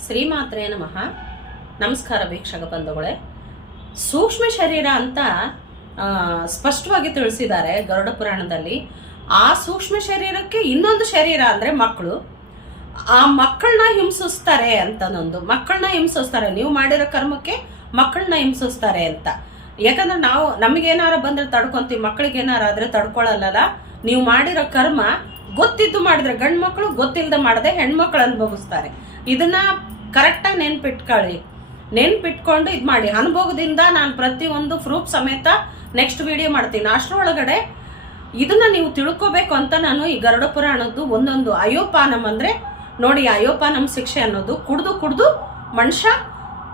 ಶ್ರೀಮಾತ್ರೇ ನಮಃ. ನಮಸ್ಕಾರ ವೀಕ್ಷಕ ಬಂಧುಗಳೇ. ಸೂಕ್ಷ್ಮ ಶರೀರ ಅಂತ ಸ್ಪಷ್ಟವಾಗಿ ತಿಳಿಸಿದ್ದಾರೆ ಗರುಡ ಪುರಾಣದಲ್ಲಿ. ಆ ಸೂಕ್ಷ್ಮ ಶರೀರಕ್ಕೆ ಇನ್ನೊಂದು ಶರೀರ ಅಂದ್ರೆ ಮಕ್ಕಳು. ಆ ಮಕ್ಕಳನ್ನ ಹಿಂಸಿಸ್ತಾರೆ ಅಂತನೊಂದು, ಮಕ್ಕಳನ್ನ ಹಿಂಸಿಸ್ತಾರೆ, ನೀವು ಮಾಡಿರೋ ಕರ್ಮಕ್ಕೆ ಮಕ್ಕಳನ್ನ ಹಿಂಸಿಸ್ತಾರೆ ಅಂತ. ಯಾಕಂದ್ರೆ ನಾವು ನಮಗೇನಾರ ಬಂದ್ರೆ ತಡ್ಕೊಂತೀವಿ, ಮಕ್ಕಳಿಗೆ ಏನಾರ ಆದ್ರೆ ತಡ್ಕೊಳಲ್ಲ. ನೀವು ಮಾಡಿರೋ ಕರ್ಮ ಗೊತ್ತಿದ್ದು ಮಾಡಿದ್ರೆ ಗಂಡು ಮಕ್ಕಳು, ಗೊತ್ತಿಲ್ಲದೆ ಮಾಡದೆ ಹೆಣ್ಮಕ್ಳು ಅನುಭವಿಸ್ತಾರೆ. ಇದನ್ನ ಕರೆಕ್ಟಾಗಿ ನೆನ್ಪಿಟ್ಕೊಂಡು ಇದು ಮಾಡಿ. ಅನುಭವದಿಂದ ನಾನು ಪ್ರತಿಯೊಂದು ಪ್ರೂಫ್ ಸಮೇತ ನೆಕ್ಸ್ಟ್ ವಿಡಿಯೋ ಮಾಡ್ತೀನಿ. ಅಷ್ಟರೊಳಗಡೆ ಇದನ್ನ ನೀವು ತಿಳ್ಕೋಬೇಕು ಅಂತ ನಾನು ಈ ಗರುಡ ಪುರಾಣದ್ದು ಒಂದೊಂದು ಅಯೋಪಾನಂ ಅಂದ್ರೆ ನೋಡಿ, ಅಯೋಪಾನಂ ಶಿಕ್ಷೆ ಅನ್ನೋದು ಕುಡ್ದು ಮನುಷ್ಯ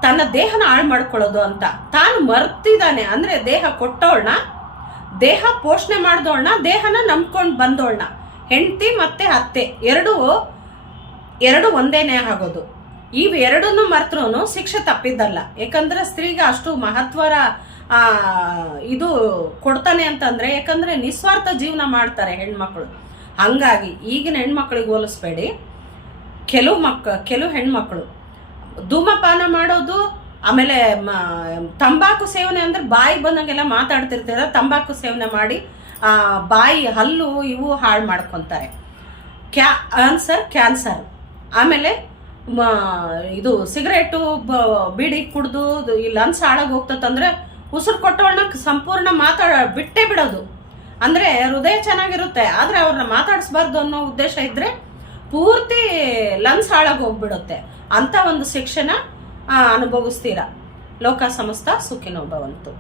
ತನ್ನ ದೇಹನ ಹಾಳು ಮಾಡ್ಕೊಳ್ಳೋದು ಅಂತ. ತಾನು ಮರ್ತಿದ್ದಾನೆ ಅಂದ್ರೆ ದೇಹ ಕೊಟ್ಟೋಳ್ನ, ದೇಹ ಪೋಷಣೆ ಮಾಡ್ದೋಳ್ನ, ದೇಹನ ನಂಬ್ಕೊಂಡು ಬಂದೋಳ್ನ, ಹೆಂಡತಿ ಮತ್ತೆ ಅತ್ತೆ ಎರಡು ಒಂದೇನೆ ಆಗೋದು. ಇವೆರಡನ್ನು ಮರ್ತರೂ ಶಿಕ್ಷೆ ತಪ್ಪಿದ್ದಲ್ಲ. ಯಾಕಂದ್ರೆ ಸ್ತ್ರೀಗೆ ಅಷ್ಟು ಮಹತ್ವರ ಇದು ಕೊಡ್ತಾನೆ ಅಂತಂದ್ರೆ, ಯಾಕಂದ್ರೆ ನಿಸ್ವಾರ್ಥ ಜೀವನ ಮಾಡ್ತಾರೆ ಹೆಣ್ಮಕ್ಳು. ಹಂಗಾಗಿ ಈಗಿನ ಹೆಣ್ಮಕ್ಳಿಗೆ ಹೋಲಿಸ್ಬೇಡಿ. ಕೆಲವು ಹೆಣ್ಮಕ್ಳು ಧೂಮಪಾನ ಮಾಡೋದು, ಆಮೇಲೆ ತಂಬಾಕು ಸೇವನೆ ಅಂದ್ರೆ ಬಾಯಿ ಬಂದಂಗೆಲ್ಲ ಮಾತಾಡ್ತಿರ್ತಾರೆ. ತಂಬಾಕು ಸೇವನೆ ಮಾಡಿ ಬಾಯಿ ಹಲ್ಲು ಇವು ಹಾಳು ಮಾಡ್ಕೊತಾರೆ. ಕ್ಯಾನ್ಸರ್. ಆಮೇಲೆ ಇದು ಸಿಗರೇಟು ಬೀಡಿ ಕುಡ್ದು ಈ ಲಂಗ್ಸ್ ಹಾಳಾಗಿ ಹೋಗ್ತದಂದ್ರೆ ಉಸಿರು ಕೊಟ್ಟವಳನ್ನ ಸಂಪೂರ್ಣ ಬಿಟ್ಟೇ ಬಿಡೋದು. ಅಂದ್ರೆ ಹೃದಯ ಚೆನ್ನಾಗಿರುತ್ತೆ, ಆದ್ರೆ ಅವ್ರನ್ನ ಮಾತಾಡಿಸ್ಬಾರ್ದು ಅನ್ನೋ ಉದ್ದೇಶ ಇದ್ರೆ ಪೂರ್ತಿ ಲಂಗ್ಸ್ ಹಾಳಾಗಿ ಹೋಗ್ಬಿಡುತ್ತೆ. ಅಂತ ಒಂದು ಶಿಕ್ಷೆನ ಅನುಭವಿಸ್ತೀರಾ. ಲೋಕ ಸಮಸ್ತ ಸುಖಿನೋ ಭವಂತು.